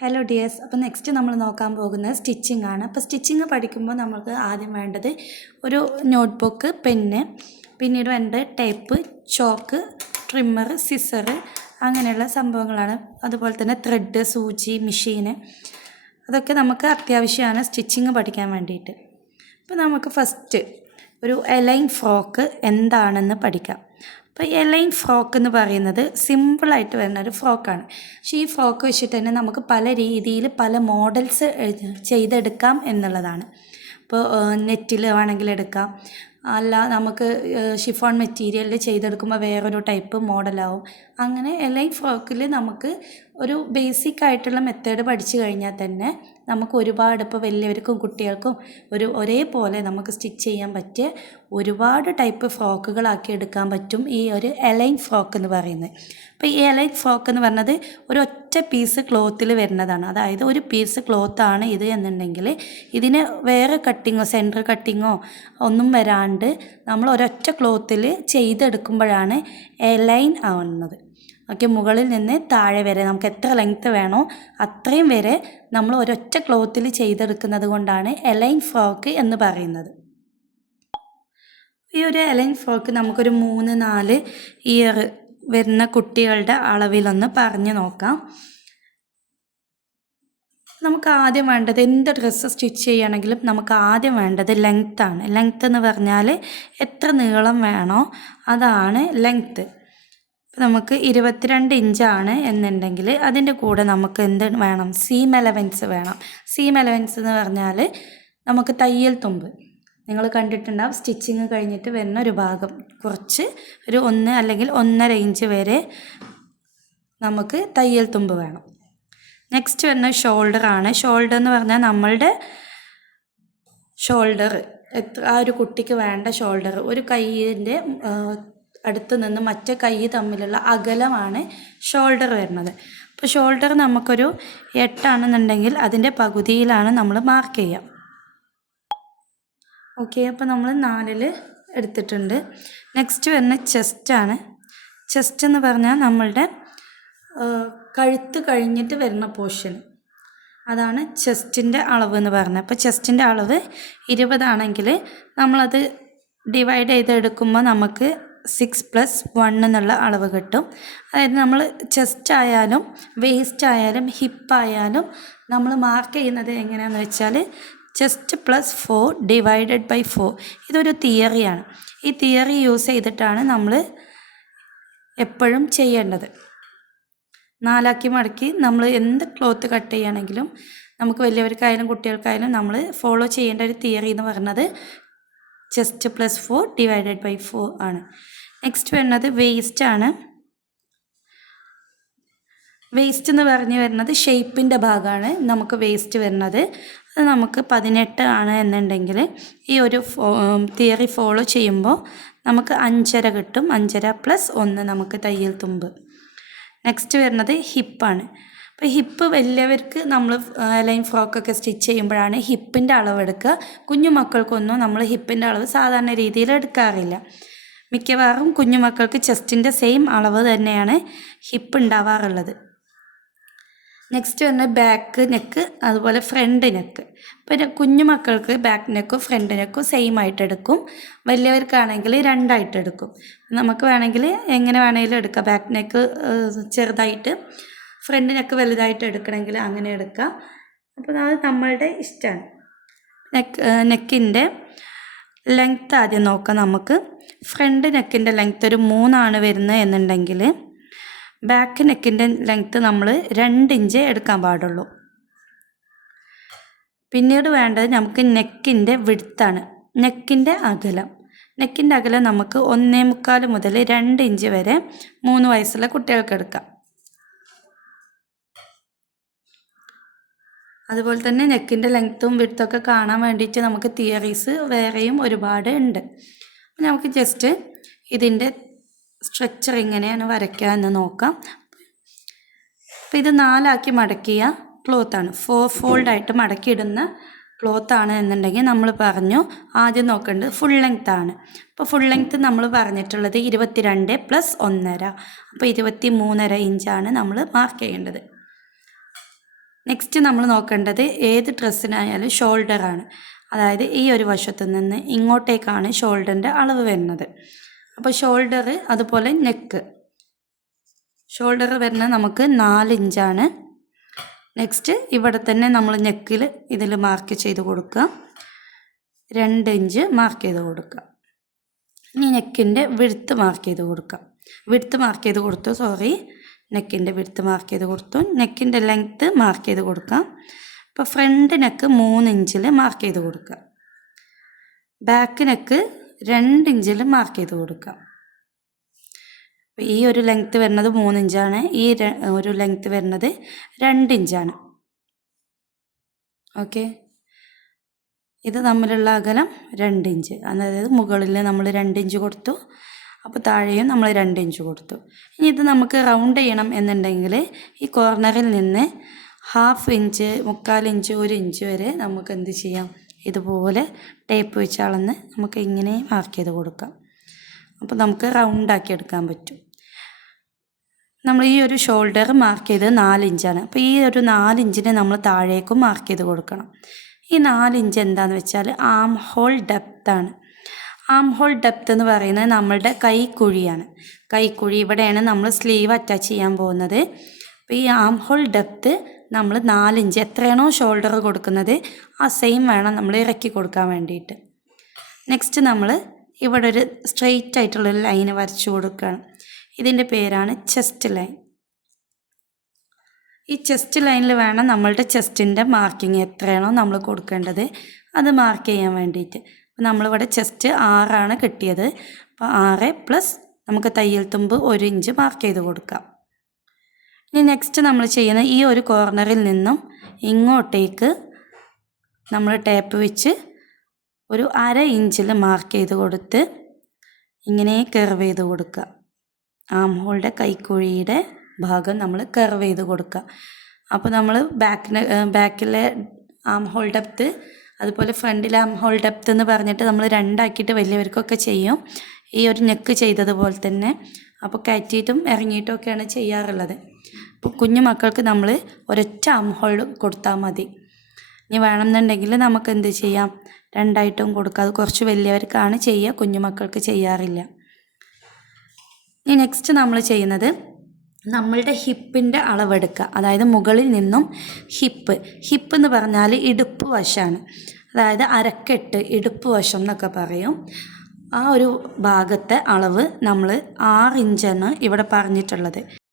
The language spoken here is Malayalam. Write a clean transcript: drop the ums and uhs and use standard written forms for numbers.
Hello dears. അപ്പോൾ നെക്സ്റ്റ് നമ്മൾ നോക്കാൻ പോകുന്നത് സ്റ്റിച്ചിങ് ആണ്. അപ്പോൾ സ്റ്റിച്ചിങ് പഠിക്കുമ്പോൾ നമുക്ക് ആദ്യം വേണ്ടത് ഒരു നോട്ട്ബുക്ക്, പെന്ന്, പിന്നീട് വേണ്ടത് ടേപ്പ്, ചോക്ക്, ട്രിമ്മർ, സിസറ് അങ്ങനെയുള്ള സംഭവങ്ങളാണ്. അതുപോലെ തന്നെ ത്രെഡ്, സൂചി, മെഷീന്, അതൊക്കെ നമുക്ക് അത്യാവശ്യമാണ് സ്റ്റിച്ചിങ് പഠിക്കാൻ വേണ്ടിയിട്ട്. അപ്പോൾ നമുക്ക് ഫസ്റ്റ് ഒരു എലൈൻ ഫ്രോക്ക് എന്താണെന്ന് പഠിക്കാം. അപ്പോൾ എലൈൻ ഫ്രോക്ക് എന്ന് പറയുന്നത് സിമ്പിളായിട്ട് വരുന്ന ഒരു ഫ്രോക്കാണ്. പക്ഷേ ഈ ഫ്രോക്ക് വെച്ചിട്ട് തന്നെ നമുക്ക് പല രീതിയിൽ പല മോഡൽസ് ചെയ്തെടുക്കാം എന്നുള്ളതാണ്. ഇപ്പോൾ നെറ്റിൽ വേണമെങ്കിൽ എടുക്കാം, അല്ല നമുക്ക് ഷിഫോൺ മെറ്റീരിയലിൽ ചെയ്തെടുക്കുമ്പോൾ വേറൊരു ടൈപ്പ് മോഡലാവും. അങ്ങനെ എലൈൻ ഫ്രോക്കിൽ നമുക്ക് ഒരു ബേസിക് ആയിട്ടുള്ള മെത്തേഡ് പഠിച്ചു കഴിഞ്ഞാൽ തന്നെ നമുക്ക് ഒരുപാട്, ഇപ്പോൾ വലിയവർക്കും കുട്ടികൾക്കും ഒരേപോലെ നമുക്ക് സ്റ്റിച്ച് ചെയ്യാൻ പറ്റിയ ഒരുപാട് ടൈപ്പ് ഫ്രോക്കുകളാക്കി എടുക്കാൻ പറ്റും ഈ ഒരു എലൈൻ ഫ്രോക്ക് എന്ന് പറയുന്നത്. അപ്പോൾ ഈ എലൈൻ ഫ്രോക്ക് എന്ന് പറഞ്ഞത് ഒരു ഒറ്റ പീസ് ക്ലോത്തിൽ വരുന്നതാണ്. അതായത് ഒരു പീസ് ക്ലോത്താണ് ഇത് എന്നുണ്ടെങ്കിൽ ഇതിന് വേറെ കട്ടിങ്ങോ സെൻറ്റർ കട്ടിങ്ങോ ഒന്നും വരാണ്ട് നമ്മൾ ഒരൊറ്റ ക്ലോത്തിൽ ചെയ്തെടുക്കുമ്പോഴാണ് എലൈൻ ആവുന്നത്. ഓക്കെ, മുകളിൽ നിന്ന് താഴെ വരെ നമുക്ക് എത്ര ലെങ്ത്ത് വേണോ അത്രയും വരെ നമ്മൾ ഒരൊറ്റ ക്ലോത്തിൽ ചെയ്തെടുക്കുന്നത് കൊണ്ടാണ് എലൈൻ ഫ്രോക്ക് എന്ന് പറയുന്നത്. ഈ ഒരു എലൈൻ ഫ്രോക്ക് നമുക്കൊരു 3-4 ഇയർ വരുന്ന കുട്ടികളുടെ അളവിലൊന്ന് പറഞ്ഞു നോക്കാം. നമുക്ക് ആദ്യം വേണ്ടത്, എന്ത് ഡ്രസ്സ് സ്റ്റിച്ച് ചെയ്യണമെങ്കിലും നമുക്ക് ആദ്യം വേണ്ടത് ലെങ്ത്താണ്. ലെങ്ത്ത് എന്ന് പറഞ്ഞാൽ എത്ര നീളം വേണോ അതാണ് ലെങ്ത്ത്. നമുക്ക് 22 ഇഞ്ചാണ് എന്നുണ്ടെങ്കിൽ അതിൻ്റെ കൂടെ നമുക്ക് എന്ത് വേണം, സീം എലവൻസ് വേണം. സീം എലവൻസ് എന്ന് പറഞ്ഞാൽ നമുക്ക് തയ്യൽ തുമ്പ്, നിങ്ങൾ കണ്ടിട്ടുണ്ടാവും, സ്റ്റിച്ചിങ് കഴിഞ്ഞിട്ട് വരുന്ന ഒരു ഭാഗം കുറച്ച് ഒരു 1 അല്ലെങ്കിൽ 1.5 ഇഞ്ച് വരെ നമുക്ക് തയ്യൽ തുമ്പ് വേണം. നെക്സ്റ്റ് വരുന്ന ഷോൾഡറാണ്. ഷോൾഡർ എന്ന് പറഞ്ഞാൽ നമ്മളുടെ ഷോൾഡർ, ആ ഒരു കുട്ടിക്ക് വേണ്ട ഷോൾഡർ, ഒരു കൈയിൻ്റെ അടുത്ത് നിന്ന് മറ്റേ കൈ തമ്മിലുള്ള അകലമാണ് ഷോൾഡർ വരുന്നത്. അപ്പോൾ ഷോൾഡർ നമുക്കൊരു 8 ആണെന്നുണ്ടെങ്കിൽ അതിൻ്റെ പകുതിയിലാണ് നമ്മൾ മാർക്ക് ചെയ്യുക. ഓക്കെ, അപ്പോൾ നമ്മൾ 4 എടുത്തിട്ടുണ്ട്. നെക്സ്റ്റ് വരുന്ന ചെസ്റ്റാണ്. ചെസ്റ്റ് എന്ന് പറഞ്ഞാൽ നമ്മളുടെ കഴുത്ത് കഴിഞ്ഞിട്ട് വരുന്ന പോർഷൻ, അതാണ് ചെസ്റ്റിൻ്റെ അളവ് എന്ന് പറഞ്ഞത്. അപ്പോൾ ചെസ്റ്റിൻ്റെ അളവ് 20 ആണെങ്കിൽ നമ്മളത് ഡിവൈഡ് ചെയ്തെടുക്കുമ്പോൾ നമുക്ക് 6+1 എന്നുള്ള അളവ് കിട്ടും. അതായത് നമ്മൾ ചെസ്റ്റ് ആയാലും വേസ്റ്റ് ആയാലും ഹിപ്പായാലും നമ്മൾ മാർക്ക് ചെയ്യുന്നത് എങ്ങനെയാണെന്ന് വെച്ചാൽ ചെസ്റ്റ് +4 ഡിവൈഡഡ് ബൈ 4. ഇതൊരു തിയറിയാണ്. ഈ തിയറി യൂസ് ചെയ്തിട്ടാണ് നമ്മൾ എപ്പോഴും ചെയ്യേണ്ടത്. 4 ആക്കി മടക്കി നമ്മൾ എന്ത് ക്ലോത്ത് കട്ട് ചെയ്യുകയാണെങ്കിലും നമുക്ക് വലിയവർക്കായാലും കുട്ടികൾക്കായാലും നമ്മൾ ഫോളോ ചെയ്യേണ്ട ഒരു തിയറി എന്ന് പറയുന്നത് ചെസ്റ്റ് +4 ഡിവൈഡഡ് ബൈ 4 ആണ്. നെക്സ്റ്റ് വരുന്നത് വേസ്റ്റ് ആണ്. വേസ്റ്റ് എന്ന് വരുന്നത് ഷേപ്പിൻ്റെ ഭാഗമാണ് നമുക്ക് വേസ്റ്റ് വരുന്നത്. അത് നമുക്ക് 18 ആണ് എന്നുണ്ടെങ്കിൽ ഈ ഒരു തിയറി ഫോളോ ചെയ്യുമ്പോൾ നമുക്ക് 5.5 കിട്ടും. 5.5+1 നമുക്ക് തയ്യൽ തുമ്പ്. നെക്സ്റ്റ് വരുന്നത് ഹിപ്പാണ്. അപ്പോൾ ഹിപ്പ് വലിയവർക്ക് നമ്മൾ ലൈൻ ഫ്രോക്കൊക്കെ സ്റ്റിച്ച് ചെയ്യുമ്പോഴാണ് ഹിപ്പിൻ്റെ അളവ് എടുക്കുക. കുഞ്ഞു മക്കൾക്കൊന്നും നമ്മൾ ഹിപ്പിൻ്റെ അളവ് സാധാരണ രീതിയിൽ എടുക്കാറില്ല. മിക്കവാറും കുഞ്ഞുമക്കൾക്ക് ചെസ്റ്റിൻ്റെ സെയിം അളവ് തന്നെയാണ് ഹിപ്പ് ഉണ്ടാവാറുള്ളത്. നെക്സ്റ്റ് വരുന്നത് ബാക്ക് നെക്ക്, അതുപോലെ ഫ്രണ്ട് നെക്ക്. പിന്നെ കുഞ്ഞുമക്കൾക്ക് ബാക്ക് നെക്കും ഫ്രണ്ട് നെക്കും സെയിം ആയിട്ട് എടുക്കും. വലിയവർക്കാണെങ്കിൽ 2 ആയിട്ട് എടുക്കും. നമുക്ക് വേണമെങ്കിൽ എങ്ങനെ വേണമെങ്കിലും എടുക്കാം. ബാക്ക് നെക്ക് ചെറുതായിട്ട് ഫ്രണ്ട് നെക്ക് വലുതായിട്ട് എടുക്കണമെങ്കിൽ അങ്ങനെ എടുക്കാം. അപ്പോൾ അത് നമ്മളുടെ ഇഷ്ടമാണ്. നെക്കിൻ്റെ ലെങ്ത്ത് ആദ്യം നോക്കാം. നമുക്ക് ഫ്രണ്ട് നെക്കിൻ്റെ ലെങ്ത്ത് ഒരു 3 ആണ് വരുന്നത് എന്നുണ്ടെങ്കിൽ ബാക്ക് നെക്കിൻ്റെ ലെങ്ത്ത് നമ്മൾ 2 ഇഞ്ച് എടുക്കാൻ പാടുള്ളൂ. പിന്നീട് വേണ്ടത് നമുക്ക് നെക്കിൻ്റെ വിഡ്ത്താണ്, നെക്കിൻ്റെ അകലം. നെക്കിൻ്റെ അകലം നമുക്ക് 1.25 മുതൽ 2 ഇഞ്ച് വരെ 3 വയസ്സുള്ള കുട്ടികൾക്ക് എടുക്കാം. അതുപോലെ തന്നെ നെക്കിൻ്റെ ലെങ്ത്തും വിഡ്ത്തൊക്കെ കാണാൻ വേണ്ടിയിട്ട് നമുക്ക് തിയറീസ് വേറെയും ഒരുപാട് ഉണ്ട്. നമുക്ക് ജസ്റ്റ് ഇതിൻ്റെ സ്ട്രക്ചർ എങ്ങനെയാണ് വരയ്ക്കുക എന്ന് നോക്കാം. അപ്പോൾ ഇത് 4 ആക്കി മടക്കിയ ക്ലോത്താണ്, 4 ഫോൾഡായിട്ട് മടക്കിയിടുന്ന ക്ലോത്താണ് എന്നുണ്ടെങ്കിൽ നമ്മൾ പറഞ്ഞു ആദ്യം നോക്കേണ്ടത് ഫുൾ ലെങ്ത് ആണ്. അപ്പോൾ ഫുൾ ലെങ്ത്ത് നമ്മൾ പറഞ്ഞിട്ടുള്ളത് 22+1.5, അപ്പോൾ 23.5 ഇഞ്ചാണ് നമ്മൾ മാർക്ക് ചെയ്യേണ്ടത്. നെക്സ്റ്റ് നമ്മൾ നോക്കേണ്ടത് ഏത് ഡ്രസ്സിനായാലും ഷോൾഡറാണ്. അതായത് ഈ ഒരു വശത്തു നിന്ന് ഇങ്ങോട്ടേക്കാണ് ഷോൾഡറിൻ്റെ അളവ് വരുന്നത്. അപ്പോൾ ഷോൾഡർ അതുപോലെ നെക്ക്, ഷോൾഡർ വരുന്നത് നമുക്ക് 4 ഇഞ്ചാണ്. നെക്സ്റ്റ് ഇവിടെ തന്നെ നമ്മൾ നെക്കിൽ ഇതിൽ മാർക്ക് ചെയ്ത് കൊടുക്കുക, 2 ഇഞ്ച് മാർക്ക് ചെയ്ത് കൊടുക്കുക. ഇനി നെക്കിൻ്റെ വിഡ്ത്ത് മാർക്ക് ചെയ്ത് കൊടുക്കാം. നെക്കിൻ്റെ വിഡ്ത്ത് മാർക്ക് ചെയ്ത് കൊടുത്തു. നെക്കിൻ്റെ ലെങ്ത്ത് മാർക്ക് ചെയ്ത് കൊടുക്കാം. ഇപ്പോൾ ഫ്രണ്ട് നെക്ക് 3 ഇഞ്ചിൽ മാർക്ക് ചെയ്ത് കൊടുക്കുക. ബാക്ക് നെക്ക് 2 ഇഞ്ചിൽ മാർക്ക് ചെയ്ത് കൊടുക്കാം. അപ്പോൾ ഈ ഒരു ലെങ്ത്ത് വരുന്നത് 3 ഇഞ്ചാണ്, ഈ ഒരു ലെങ്ത്ത് വരുന്നത് 2 ഇഞ്ചാണ്. ഓക്കെ, ഇത് തമ്മിലുള്ള അകലം 2 ഇഞ്ച്. അതായത് മുകളിൽ നമ്മൾ 2 ഇഞ്ച് കൊടുത്തു, അപ്പോൾ താഴെയും നമ്മൾ 2 ഇഞ്ച് കൊടുത്തു. ഇനി ഇത് നമുക്ക് റൗണ്ട് ചെയ്യണം എന്നുണ്ടെങ്കിൽ ഈ കോർണറിൽ നിന്ന് 1/2 ഇഞ്ച്, 1/4 ഇഞ്ച്, 1 ഇഞ്ച് വരെ നമുക്ക് എന്ത് ചെയ്യാം, ഇതുപോലെ ടേപ്പ് വെച്ച് അളന്ന് നമുക്ക് ഇങ്ങനെ മാർക്ക് ചെയ്ത് കൊടുക്കാം. അപ്പോൾ നമുക്ക് റൗണ്ടാക്കി എടുക്കാൻ പറ്റും. നമ്മൾ ഈ ഒരു ഷോൾഡർ മാർക്ക് ചെയ്ത് 4 ഇഞ്ചാണ്. അപ്പോൾ ഈ ഒരു 4 ഇഞ്ചിനെ നമ്മൾ താഴേക്കും മാർക്ക് ചെയ്ത് കൊടുക്കണം. ഈ 4 ഇഞ്ച് എന്താണെന്ന് വെച്ചാൽ ആം ഹോൾ ഡെപ്താണ്. ആം ഹോൾ ഡെപ്ത് എന്ന് പറയുന്നത് നമ്മളുടെ കൈക്കുഴിയാണ്. കൈക്കുഴി ഇവിടെയാണ് നമ്മൾ സ്ലീവ് അറ്റാച്ച് ചെയ്യാൻ പോകുന്നത്. അപ്പോൾ ഈ ആം ഹോൾ ഡെപ്ത് നമ്മൾ 4 ഇഞ്ച്, എത്രയാണോ ഷോൾഡർ കൊടുക്കുന്നത് ആ സെയിം വേണം നമ്മൾ ഇറക്കി കൊടുക്കാൻ വേണ്ടിയിട്ട്. നെക്സ്റ്റ് നമ്മൾ ഇവിടെ ഒരു സ്ട്രെയിറ്റ് ആയിട്ടുള്ളൊരു ലൈന് വരച്ചു കൊടുക്കുകയാണ്. ഇതിൻ്റെ പേരാണ് ചെസ്റ്റ് ലൈൻ. ഈ ചെസ്റ്റ് ലൈനിൽ വേണം നമ്മളുടെ ചെസ്റ്റിൻ്റെ മാർക്കിങ് എത്രയാണോ നമ്മൾ കൊടുക്കേണ്ടത് അത് മാർക്ക് ചെയ്യാൻ വേണ്ടിയിട്ട്. അപ്പോൾ നമ്മളിവിടെ ചെസ്റ്റ് 6 കിട്ടിയത്. അപ്പോൾ 6 പ്ലസ് നമുക്ക് തയ്യൽ തുമ്പ് 1 ഇഞ്ച് മാർക്ക് ചെയ്ത് കൊടുക്കാം. ഇനി നെക്സ്റ്റ് നമ്മൾ ചെയ്യുന്ന ഈ ഒരു കോർണറിൽ നിന്നും ഇങ്ങോട്ടേക്ക് നമ്മൾ ടേപ്പ് വെച്ച് ഒരു 1/2 ഇഞ്ചിൽ മാർക്ക് ചെയ്ത് കൊടുത്ത് ഇങ്ങനെ കർവ് ചെയ്ത് കൊടുക്കുക. ആം ഹോളിൻ്റെ കൈക്കുഴിയുടെ ഭാഗം നമ്മൾ കർവ് ചെയ്ത് കൊടുക്കുക. അപ്പോൾ നമ്മൾ ബാക്കിലെ ആം ഹോൾ ഡെപ്ത് അതുപോലെ ഫ്രണ്ടിലെ ആം ഹോൾ ഡെപ്ത് എന്ന് പറഞ്ഞിട്ട് നമ്മൾ 2 ആക്കിയിട്ട് വലിയവർക്കൊക്കെ ചെയ്യും, ഈ ഒരു നെക്ക് ചെയ്തതുപോലെ തന്നെ. അപ്പോൾ കയറ്റിയിട്ടും ഇറങ്ങിയിട്ടും ഒക്കെയാണ് ചെയ്യാറുള്ളത്. അപ്പോൾ കുഞ്ഞു മക്കൾക്ക് നമ്മൾ ഒരൊറ്റ ആം ഹോൾ കൊടുത്താൽ മതി. ഇനി വേണമെന്നുണ്ടെങ്കിൽ നമുക്ക് എന്ത് ചെയ്യാം, 2 ആയിട്ടും കൊടുക്കുക. അത് കുറച്ച് വലിയവർക്കാണ് ചെയ്യുക, കുഞ്ഞുമക്കൾക്ക് ചെയ്യാറില്ല. ഇനി നെക്സ്റ്റ് നമ്മൾ ചെയ്യുന്നത് നമ്മളുടെ ഹിപ്പിൻ്റെ അളവെടുക്കുക. അതായത് മുകളിൽ നിന്നും ഹിപ്പ് എന്ന് പറഞ്ഞാൽ ഇടുപ്പ് വശമാണ്. അതായത് അരക്കെട്ട്, ഇടുപ്പ് വശം എന്നൊക്കെ പറയും. ആ ഒരു ഭാഗത്തെ അളവ് നമ്മൾ 6 ഇഞ്ചാണ് ഇവിടെ പറഞ്ഞിട്ടുള്ളത്.